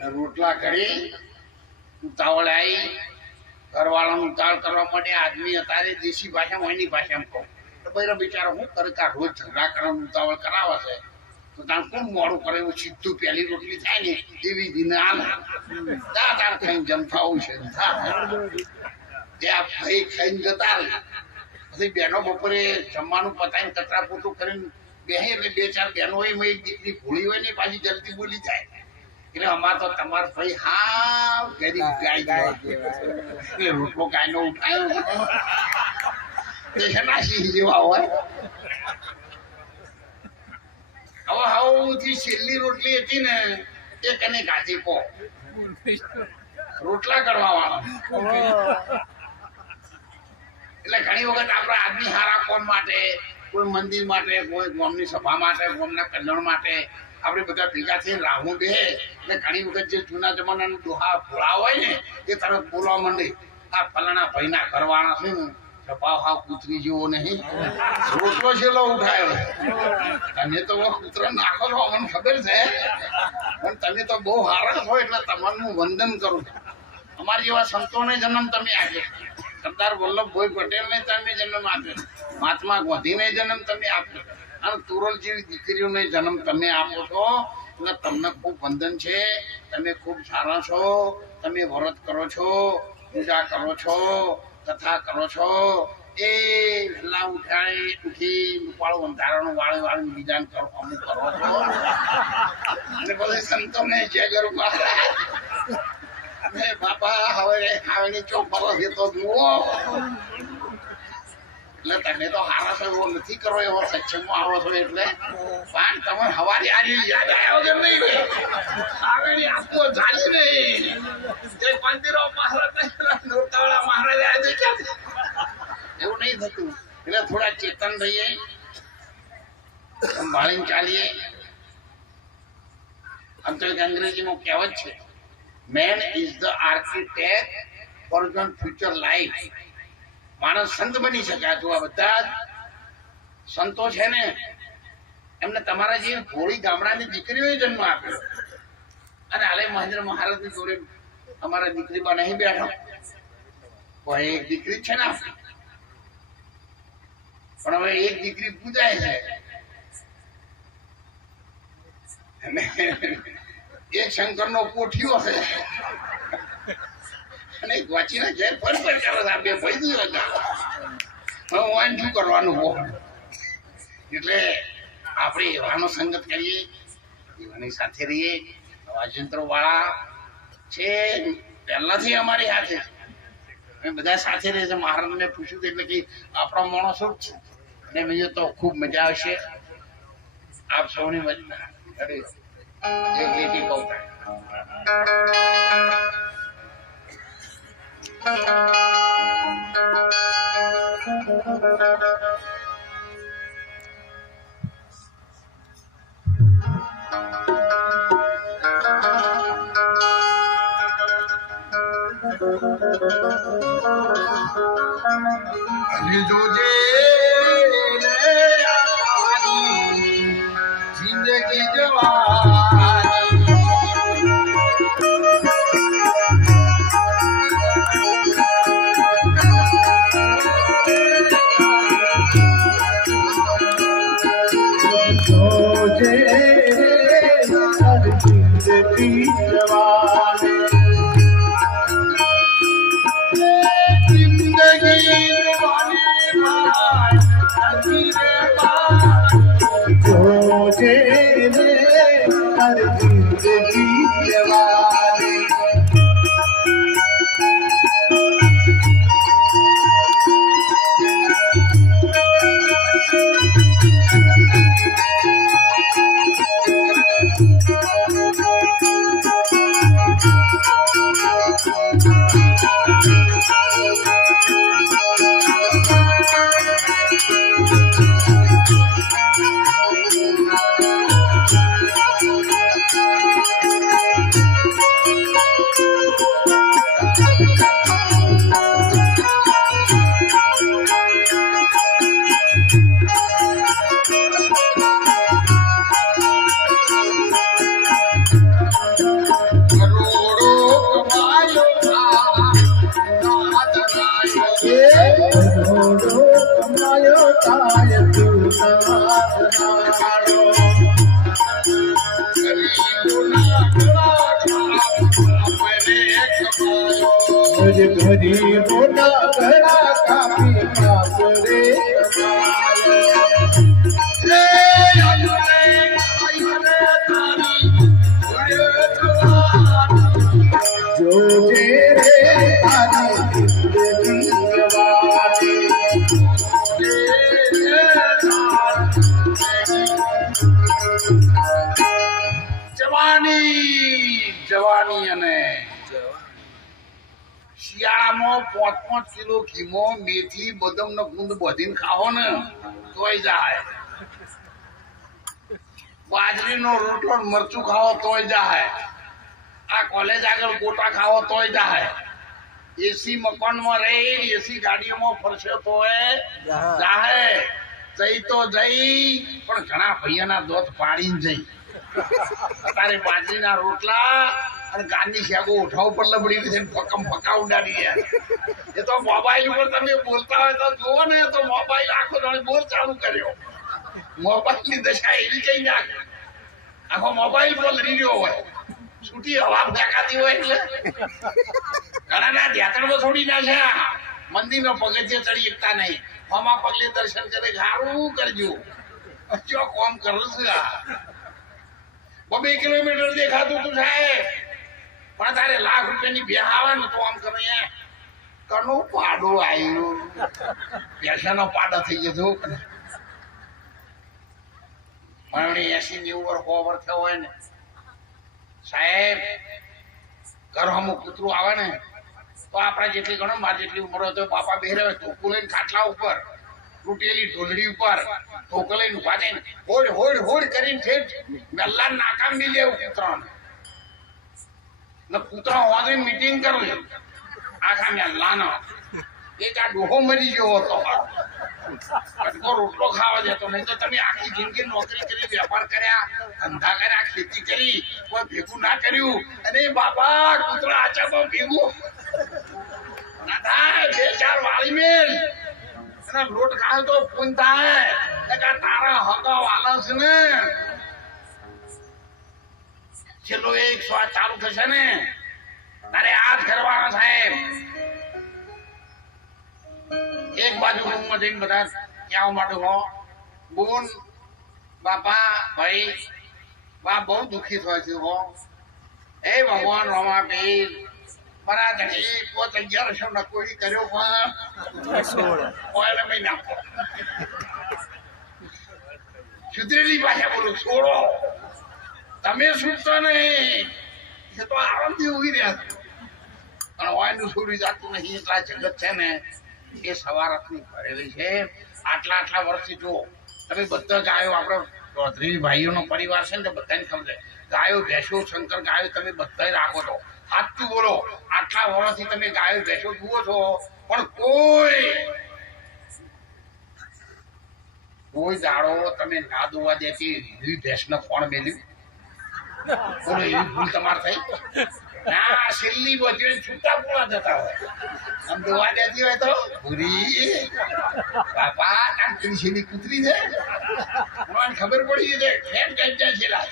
રોટલા કરી ઉતાવળ આવી ઘરવાળાનો ઉતાવળ કરવા માટે આદમી અત્યારે દેશી ભાષામાં એની ભાષામાં કહું તો ભાઈ બિચારો શું કરે કે રોજ ઝઘડા કરવાનું ઉતાવળ કરાવે છે તો તાણ કોણ મોડું કરે એવું સીધું પહેલી રોટલી થાય ને એવી દિને આલે તાણ ખાઈને જમતાવું છે ત્યાં ભાઈ ખાઈને જતા રહે પછી બહેનો બપોરે જમવાનું પતાવીને કચરા પોતું કરીને બેહે એટલે બે ચાર બહેનો હોય એક દીકરી ભૂલી હોય ને પાછી જલ્દી બોલી જાય એટલે અમાર તો તમાર ભાઈ હા ગરીબ ગાય એટલે રોટલો ગાયનો ઉઠાયો નાસી જેવા હોય હવે સૌથી છેલ્લી રોટલી હતી ને એ કને ગાજી કો રોટલા કરવા વાળા એટલે ઘણી વખત આપણા આદમી હારા કોમ માટે કોઈ મંદિર માટે કોઈ ગામની સભા માટે ગામના કલ્યાણ માટે આપણે બધા ભેગા થઈને રાહું બે એટલે ઘણી વખત જે જૂના જમાનાના દોહા ભોળા હોય ને એ તરત બોલવા માંડે આ ફલાણા ભાઈના ઘરવાળા છે ને સ્વભાવ હાવ કૂતરી જેવો નહીં રોટલો છેલ્લો ઉઠાયો તમે તો કૂતરો નાખો છો મને ખબર છે પણ તમે તો બહુ હારા છો એટલે તમારું વંદન કરું છું અમારા જેવા સંતોને જન્મ તમે આપ્યો સરદાર વલ્લભભાઈ પટેલને તમે જન્મ આપ્યો મહાત્મા ગાંધીને જન્મ તમે આપ્યો અને તુરલ જેવી દીકરીઓને જન્મ તમે આપો છો એટલે તમને ખૂબ વંદન છે તમે ખૂબ સારા છો તમે વ્રત કરો છો પૂજા કરો છો કથા કરો છો એ વહેલા ઉઠી ઉપાડું અંધારાનું વાળી વાળી બીજાને કરો અમુક કરો છો અને પછી સંતોને જય ગરુ બાપા હવે ખાવાની ચોપરો છે તો જુઓ એટલે તમે તો હારા છો એવો નથી કરો એવો સત્સંગમાં આવો છો એટલે પણ તમે હવારી આરી યાદ આવ્યો કે નહીં ખાવાની આપતો ચાલી નહીં તે મંદિરો મહારાજ મહારાજ આજે એવું નહીં થતું એટલે થોડા ચેતન રહીએ સંભાળીને ચાલીએ આમ તો એક અંગ્રેજીમાં કહેવત છે main is the architect for the future life માણસ સંત બની શકે આ આ બધા સંતો છે ને એમને તમારા જે ભોળી ગામડાની દીકરીઓએ જન્મ આપ્યો અને હાલે મહેન્દ્ર મહારાજની જોડે અમારા દીકરી બા નહીં બેઠો પણ એક દીકરી છે ને પણ હવે એક દીકરી પૂજાય છે એક શંકર નો કોઠીઓ છે અને વાંચીને ઘેર ફર કરે બે ભાઈ હું વાન શું કરવાનું હો એટલે આપણે એવાનો સંગત કરીએ એવાની સાથે રહીએ વાજંત્રો વાળા છે પહેલાથી અમારી સાથે બધા સાથે રહે છે મહારાજને પૂછ્યું એટલે કે આપણા માણસો જ છે અને બીજું તો ખૂબ મજા આવશે આપ સૌની મજા એક લીટી કહું જોજે જિંદગી જવાની જોજે જિંદગી જવાની जोजे ने हर जिंदगी जवानी ગરીબોના ઘડા કાપી કાપરે જોજે રે તારી જિંદગી વાળી જવાની અને શિયાળામાં 5-5 કિલો ઘીમો મેથી બદામ નો ગુંદ બધીને ખાવો ને તોય જાય. બાજરીનો રોટલો મરચું ખાવો તોય જાય. આ કોલેજ આગળ ગોટા ખાવો તોય જાય. એસી મકાનમાં રહી એસી ગાડીઓમાં ફરશે તોય જાય. જઈ તો જઈ પણ ઘણા ભૈયાના દોત પાડીને જઈ. અત્યારે બાજરીના રોટલા અને ગાંધી શાકો ઉઠાવ પર લબડી છે ફકા ઉડાડી ગયા. એ તો મોબાઈલ ઉપર તમે બોલતા હોય તો જુઓ ને તો મોબાઈલ આખો દાડો બોલ ચાલુ કર્યો. મોબાઈલ ની દશા એવી કઈ નાખે આખો મોબાઈલ પર લડી રહ્યો હોય. છૂટી હવા ફેંકાતી હોય એટલે ઘણાના ધ્યાતરમાં છોડી નાખ્યા. મંદિર નો પગથિયે ચડી શકતા નહીં. હમા પગલે દર્શન કરે સારું કરજો. ચો કોમ કરું છું 2 કિલોમીટર દેખાતું તું સાહેબ પણ તારે લાખ રૂપિયાની બે આવે ને તો આમ કરે કનો પાડો આવ્યો. પૈસાનો પાડો થઈ ગયો પણ 80-90 વર્ષ થયો હોય ને સાહેબ ઘર અમુક કૂતરું આવે ને તો આપણા જેટલી ગણો માર જેટલી ઉંમર હોય તો બાપા બેરે ટોકું લઈને ખાટલા ઉપર તૂટેલી ઢોલડી ઉપર ઠોકો લઈને ઉભા થઈને હોડ હોડ હોડ કરીને ઠેઠ મેલ્લા નાકામ બી લેવું કૂતરાને ને કૂતરા હોવાની મીટિંગ કરવી આખા મેલ્લાનો. એક આ ડોહો મરી ગયો હતો કટકો રોટલો ખાવા જતો. નહીં તો તમે આખી જિંદગી નોકરી કરી વેપાર કર્યા ધંધા કર્યા ખેતી કરી કોઈ ભેગું ના કર્યું અને બાપા કૂતરા આચા તો ભેગું ના થાય. 2-4 વાળી મેલ લોટ ખાય તો પૂન થાય તારા હગા વાલા છે ને છેલ્લો 1 શ્વાસ ચાલુ થશે ને તારે આ જ કરવાના સાહેબ. એક બાજુ રૂમમાં જઈને બધા કહેવા માટે હો બોન બાપા ભાઈ બા બહુ દુઃખી થાય છે હો. હે ભગવાન રમા પીર મારા ધણી 1100 નકોડી કર્યો પણ મહિના સુધરેલી ભાષા બોલું છોડો તમે છૂટતો નહીં. એ તો આરામથી ઉભી રહ્યા પણ વાયનું છોડી જતું નહીં. એટલા જગત છે ને એ સવારતની ભરેલી છે. આટલા વર્ષથી જો તમે બધા ગાયો આપણે ચૌધરી ભાઈઓનો પરિવાર છે ને તો બધાને સમજે ગાયો ભેંસો શંકર ગાયો તમે બધા રાખો છો. સાચું બોલો આટલા વર્ષથી તમે ગાયો ભેંસો જુઓ છો પણ કોઈ દાડો તમે ના દોવા દેતી એવી ભેંસને કોણ મેલ્યું બોલો? એવી ભૂલ તમારે થઈ ના? છેલ્લી બધી છૂટા પૂરા થતા હોય આમ દોવા દેતી હોય તો ભૂરી બાપા કાંકરી કૂતરી છે મને ખબર પડી છે ખેડ કઈ જાય છેલ્લા.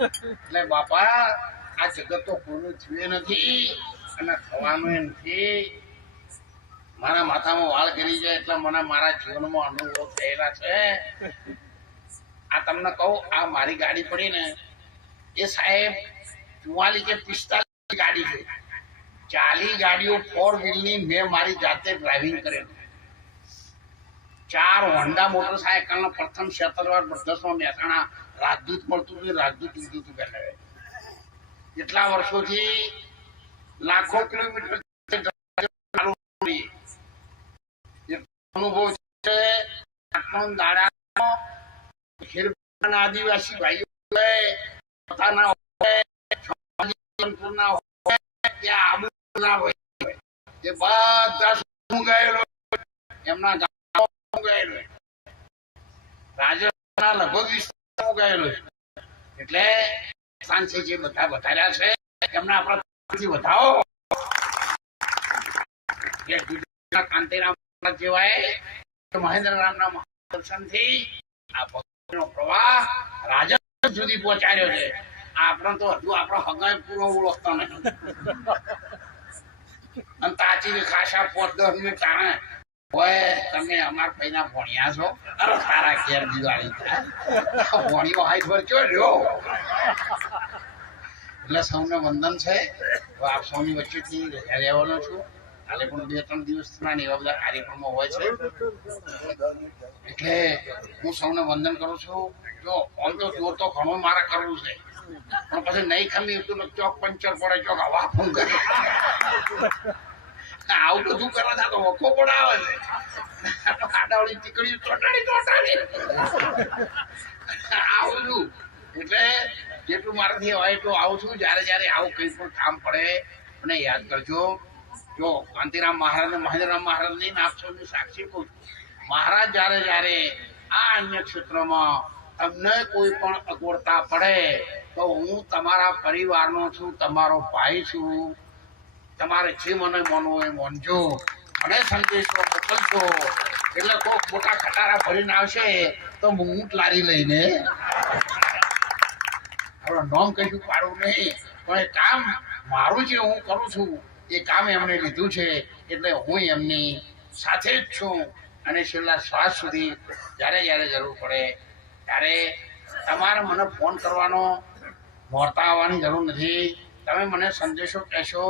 એટલે બાપા આ જગત તો પૂરું થયું નથી અને થવાનું નથી. મારા માથામાં વાળ કરી જાય એટલે મને મારા જીવનમાં અનુભવ થયેલા છે. આ તમને કહું આ મારી ગાડી પડી ને એ સાહેબ 44 કે 45 ગાડી છે. 40 ગાડીઓ 4 વ્હીલની મેં મારી જાતે ડ્રાઇવિંગ કરેલું. 4 હોન્ડા મોટરસાયકલ નો પ્રથમ 76 બરદસમાં મહેસાણા રાજદૂત મળતું હતું. રાજદૂત લીધું હતું પહેલા. એટલા વર્ષોથી લાખો કિલોમીટર અનુભવ છે. આદિવાસી ભાઈઓ એમના ગામ ગયેલો રાજસ્થાનના લગભગ વિસ્તારમાં ગયેલો. એટલે સાંજે જે બધા વધાર્યા છે એમના આપણાથી વધાવો. કાંતિરામ જેવાય મહેન્દ્રરામના દર્શનથી નો પ્રવાહ રાજસ્થાન સુધી પહોંચાડ્યો છે. આપણે તો હજુ આપણો હગાઈ પૂરો ઓળખતો નહીં. અને તાચી ખાસા 5-10 મિનિટ તાણે હોય તમે અમાર પૈના ભણ્યા છો. અરે સારા ઘેર દિવાળી થાય ભણ્યો હાઈ પર ચો રહ્યો. એટલે સૌને વંદન છે. આપ સૌની વચ્ચેથી રહેવાનો છું. કાલે પણ 2-3 દિવસના એવા બધા કાર્યક્રમો હોય છે. એટલે હું સૌને વંદન કરું છું. જો આમ તો જોર તો ઘણું મારે કરવું છે, પણ પછી નહીં ખમી તો ચોક પંચર પડે, ચોક હવા ફૂંક કરે. આવું બધું કરવા તા તો વખો પડાવે છે. આડાવડી ચીકડી ચોટાડી આવું છું. એટલે જેટલું મારાથી હોય એટલું આવું છું. જયારે જયારે આવું કંઈ પણ કામ પડે મને યાદ કરજો. જો કાંતિરામ મહારાજ ને મહેન્દ્રરામ મહારાજ ની આપ સૌની સાક્ષી કહું છું. મહારાજ જયારે જયારે આ અન્ય ક્ષેત્રમાં તમને કોઈ પણ અગવડતા પડે તો હું તમારા પરિવારનો છું, તમારો ભાઈ છું. તમારે જે મને માનવું એ માનજો. મને સંદેશો મોકલજો. એટલે કોઈક મોટા ખટારા ભરીને આવશે તો મૂંટ લારી લઈને હવે નોમ કશું પાડવું નહીં, પણ એ કામ મારું જે હું કરું છું એ કામ એમણે લીધું છે. એટલે હું એમની સાથે જ છું. અને છેલ્લા શ્વાસ સુધી જ્યારે જ્યારે જરૂર પડે ત્યારે તમારે મને ફોન કરવાનો નોરતા આવવાની જરૂર નથી. તમે મને સંદેશો કહેશો,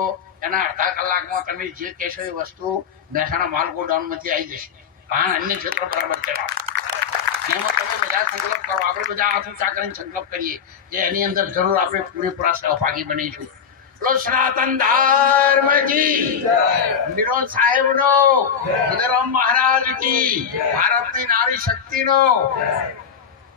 એના અડધા કલાકમાં તમે જે કહેશો એ વસ્તુ મહેસાણા માલ ગોડાઉનમાંથી આવી જશે. પણ અન્ય ક્ષેત્ર બરાબર ચલાવો. એમાં તમે બધા સંકલ્પ કરો. આપણે બધા હાથ ઊંચા કરીને સંકલ્પ કરીએ કે એની અંદર જરૂર આપણે પૂરેપૂરા સહભાગી બનીશું. સનાતન ધર્મ કી વિનોદ સાહેબ નો, મહારાજ કી, ભારતની નારી શક્તિનો